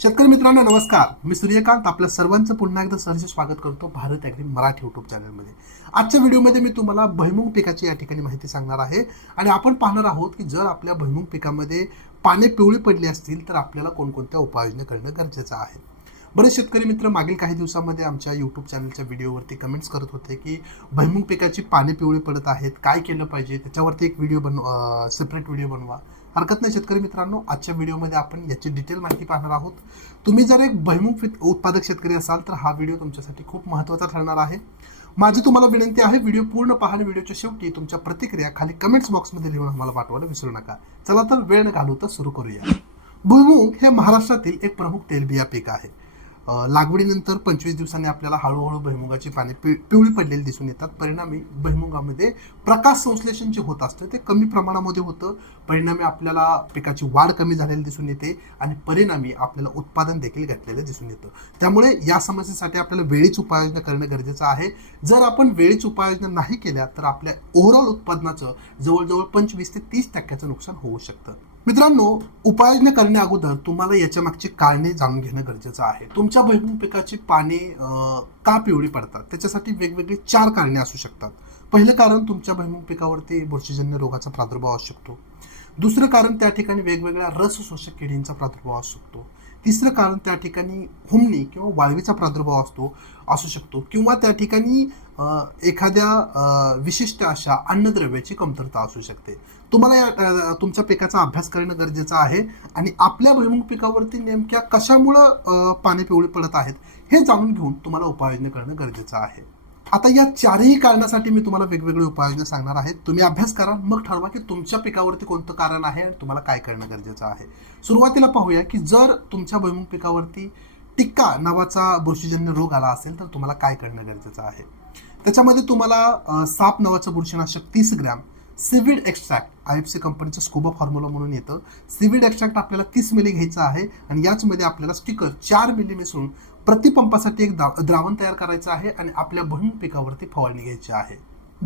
शेतकरी मित्रांनो नमस्कार. मी सूर्यकांत आपल्या सर्वांचं पुन्हा एकदा सहर्ष स्वागत करतो भारत ॲग्री मराठी यूट्यूब चॅनलमध्ये आजच्या व्हिडिओमध्ये मी तुम्हाला भैमुग पिकाची या ठिकाणी माहिती सांगणार आहे आणि आपण पाहणार आहोत की जर आपल्या भैमुंग पिकामध्ये पाने पिवळी पडली असतील तर आपल्याला कोणकोणत्या उपाययोजना करणं गरजेचं आहे? बरेच शेतकरी मित्र मागील काही दिवसामध्ये आमच्या यूट्यूब चॅनलच्या व्हिडिओवरती कमेंट्स करत होते की भैमुग पिकाची पाने पिवळी पडत आहेत काय केलं पाहिजे? त्याच्यावरती एक व्हिडिओ बनव सेपरेट व्हिडिओ बनवा. हरकत नाही शेतकरी मित्रांनो आजच्या व्हिडिओमध्ये आपण याची डिटेल माहिती पाहणार आहोत. तुम्ही जर एक भैमुख उत्पादक शेतकरी असाल तर हा व्हिडिओ तुमच्यासाठी खूप महत्त्वाचा ठरणार आहे. माझी तुम्हाला विनंती आहे व्हिडिओ पूर्ण पाहणे व्हिडिओच्या शेवटी तुमच्या प्रतिक्रिया खाली कमेंट्स बॉक्समध्ये लिहून आम्हाला पाठवायला विसरू नका. चला तर वेळ न घालवता सुरू करूया. भुईमुग हे महाराष्ट्रातील एक प्रमुख तेलबिया पीक आहे. लागवडीनंतर पंचवीस दिवसांनी आपल्याला हळूहळू भुईमुगाची पाने पि पिवळी पडलेली दिसून येतात. परिणामी भुईमुगामध्ये प्रकाश संश्लेषण जे होत असतं ते कमी प्रमाणामध्ये होतं. परिणामी आपल्याला पिकाची वाढ कमी झालेली दिसून येते आणि परिणामी आपल्याला उत्पादन देखील घटलेलं दिसून येतं. त्यामुळे या समस्येसाठी आपल्याला वेळीच उपाययोजना करणं गरजेचं आहे. जर आपण वेळीच उपाययोजना नाही केल्या तर आपल्या ओव्हरऑल उत्पादनाचं जवळजवळ पंचवीस ते तीस टक्क्याचं नुकसान होऊ शकतं. मित्रांनो उपाययोजना करण्या अगोदर तुम्हाला याच्या मागची कारणे जाणून घेणं गरजेचं आहे. तुमच्या भुईमुग पिकाची पाने का पिवळी पडतात? त्याच्यासाठी वेगवेगळी चार कारणे असू शकतात. पहिलं कारण तुमच्या भुईमुग पिकावरती बुरशीजन्य रोगाचा प्रादुर्भाव असू शकतो. दुसरं कारण त्या ठिकाणी वेगवेगळ्या रस शोषक किडींचा प्रादुर्भाव असू शकतो. तिसरं कारण त्या ठिकाणी हुमणी किंवा वाळवीचा प्रादुर्भाव असतो असू शकतो. किंवा त्या ठिकाणी एखाद्या विशिष्ट अशा अन्नद्रव्याची कमतरता असू शकते. तुम्हाला या तुमच्या पिकाचा अभ्यास करणं गरजेचं आहे आणि आपल्या भुईमुग पिकावरती नेमक्या कशामुळं पाणी पाने पिवळी पडत आहेत हे जाणून घेऊन तुम्हाला उपाययोजना करणं गरजेचं आहे. आता या चारही कारणासाठी मी तुम्हाला वेगवेगळे उपाययोजना सांगणार आहे. तुम्ही अभ्यास करा मग ठरवा की तुमच्या पिकावरती कोणतं कारण आहे आणि तुम्हाला काय करणं गरजेचं आहे. सुरुवातीला पाहूया की जर तुमच्या भुईमुग पिकावरती टिक्का नावाचा बुरशीजन्य रोग आला असेल तर तुम्हाला काय करणं गरजेचं आहे? त्याच्यामध्ये तुम्हाला साप नावाचं बुरशीनाशक तीस gram seaweed extract I F C कंपनीचं स्कोबा फॉर्म्युला म्हणून येतं. सिविड एक्स्ट्रॅक्ट आपल्याला तीस मिली घ्यायचं आहे आणि याचमध्ये आपल्याला स्टिकर चार मिली मिसळून प्रतिपंपासाठी एक द्रा- द्रावण तयार करायचं आहे आणि आपल्या भुईमुग पिकावरती फवारणी घ्यायची आहे.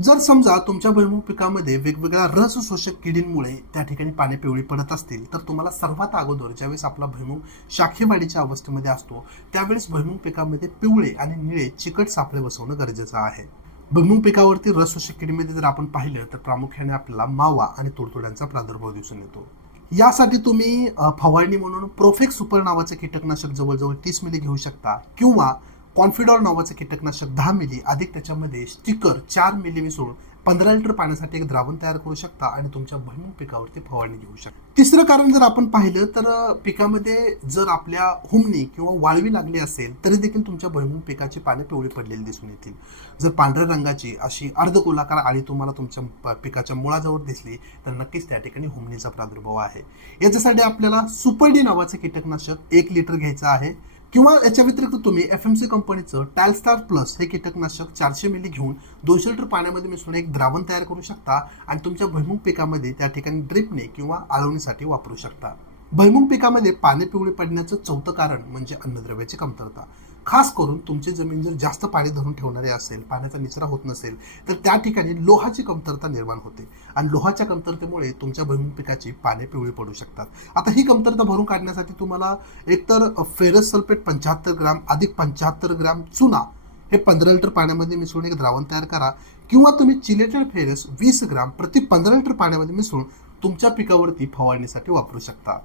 जर समजा तुमच्या भुईमुग पिकामध्ये वेगवेगळ्या रस शोषक किडींमुळे त्या ठिकाणी पाने पिवळी पडत असतील तर तुम्हाला सर्वात अगोदर ज्यावेळेस आपला भुईमुग शाखेवाडीच्या अवस्थेमध्ये असतो त्यावेळेस भुईमुग पिकामध्ये पिवळे आणि निळे चिकट सापळे बसवणं गरजेचं आहे. भुईमुग पिकावरती रस शोषक किडीमध्ये जर आपण पाहिलं तर प्रामुख्याने आपल्याला मावा आणि तुडतुड्यांचा प्रादुर्भाव दिसून येतो. यासाठी तुम्ही फवारणी म्हणून प्रोफेक्स सुपर नावाचं कीटकनाशक जवळजवळ तीस मिली घेऊ शकता किंवा कॉन्फिडॉर नावाचं कीटकनाशक दहा मिली अधिक त्याच्यामध्ये स्टिकर चार मिली मिसळून पंधरा लिटर पाण्यासाठी एक द्रावण तयार करू शकता आणि तुमच्या भुईमुग पिकावरती फवारणी घेऊ शकता. तिसरं कारण जर आपण पाहिलं तर पिकामध्ये जर आपल्या हुमणी किंवा वाळवी लागली असेल तरी देखील तुमच्या भुईमुग पिकाची पाने पिवळी पडलेली दिसून येतील. जर पांढऱ्या रंगाची अशी अर्धगोलाकार आळी तुम्हाला तुमच्या प- पिकाच्या मुळाजवळ दिसली तर नक्कीच त्या ठिकाणी हुमणीचा प्रादुर्भाव आहे. याच्यासाठी आपल्याला सुपर्डी नावाचं कीटकनाशक एक लिटर घ्यायचं आहे. किंवा याच्या व्यतिरिक्त तुम्ही एफ एम सी कंपनीचं टॅलस्टार प्लस हे कीटकनाशक चारशे मिली घेऊन दोनशे लिटर पाण्यामध्ये मिसळून एक द्रावण तयार करू शकता आणि तुमच्या भुईमुग पिकामध्ये त्या ठिकाणी ड्रिपने किंवा आळवणीसाठी वापरू शकता. भुईमुग पिकामध्ये पाणी पिवळे पडण्याचं चौथं कारण म्हणजे अन्नद्रव्याची कमतरता. खास करून तुमची जमीन जर जास्त पाणी धरून ठेवणारी असेल पाण्याचा निचरा होत नसेल तर त्या ठिकाणी लोहाची कमतरता निर्माण होते. आणि लोहाच्या कमतरतेमुळे तुमच्या भूमी पिकाची पाने पिवळी पडू शकतात. आता ही कमतरता भरून काढण्यासाठी तुम्हाला एकतर फेरस सल्फेट पंच्याहत्तर ग्राम अधिक पंच्याहत्तर ग्राम चुना हे पंधरा लिटर पाण्यामध्ये मिसळून एक द्रावण तयार करा. किंवा तुम्ही चिलेटेड फेरस वीस ग्राम प्रति पंधरा लिटर पाण्यामध्ये मिसळून तुमच्या पिकावरती फवारणीसाठी वापरू शकता.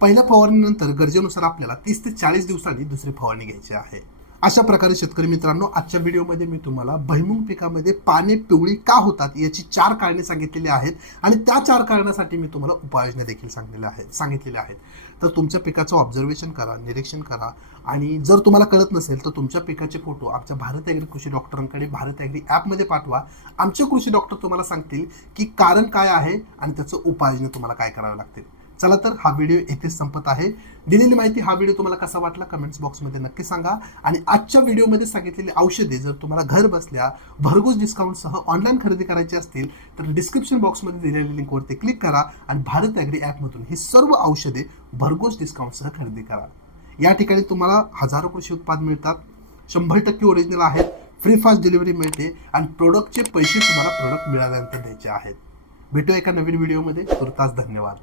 पहिल्या फवारणीनंतर गरजेनुसार आपल्याला तीस ते चाळीस दिवसांनी दुसरी फवारणी घ्यायची आहे. अशा प्रकारे शेतकरी मित्रांनो आजच्या व्हिडिओमध्ये मी तुम्हाला भैमुग पिकामध्ये पाने पिवळी का होतात याची चार कारणे सांगितलेली आहेत आणि त्या चार कारणासाठी मी तुम्हाला उपाययोजना देखील सांगलेल्या आहेत सांगितलेल्या आहेत. तर तुमच्या पिकाचं ऑब्झर्वेशन करा निरीक्षण करा आणि जर तुम्हाला कळत नसेल तर तुमच्या पिकाचे फोटो आमच्या भारत ॲग्री कृषी डॉक्टरांकडे भारत ॲग्री ॲपमध्ये पाठवा. आमचे कृषी डॉक्टर तुम्हाला सांगतील की कारण काय आहे आणि त्याचं उपाययोजना तुम्हाला काय करावं लागतील. चला तर हा व्हिडिओ येथेच संपत आहे. दिलेली माहिती हा व्हिडिओ तुम्हाला कसा वाटला कमेंट्स बॉक्समध्ये नक्की सांगा. आणि आजच्या व्हिडिओमध्ये सांगितलेली औषधे जर तुम्हाला घर बसल्या भरघोस डिस्काउंटसह ऑनलाईन खरेदी करायची असतील तर डिस्क्रिप्शन बॉक्समध्ये दिलेल्या लिंकवरती क्लिक करा आणि भारत ॲग्री ॲपमधून ही सर्व औषधे भरघोस डिस्काउंटसह खरेदी करा. या ठिकाणी तुम्हाला हजारो कृषी उत्पाद मिळतात. शंभर टक्के ओरिजिनल आहेत. फ्री फास्ट डिलिव्हरी मिळते आणि प्रोडक्टचे पैसे तुम्हाला प्रोडक्ट मिळाल्यानंतर द्यायचे आहेत. भेटू एका नवीन व्हिडिओमध्ये तुर्तास धन्यवाद.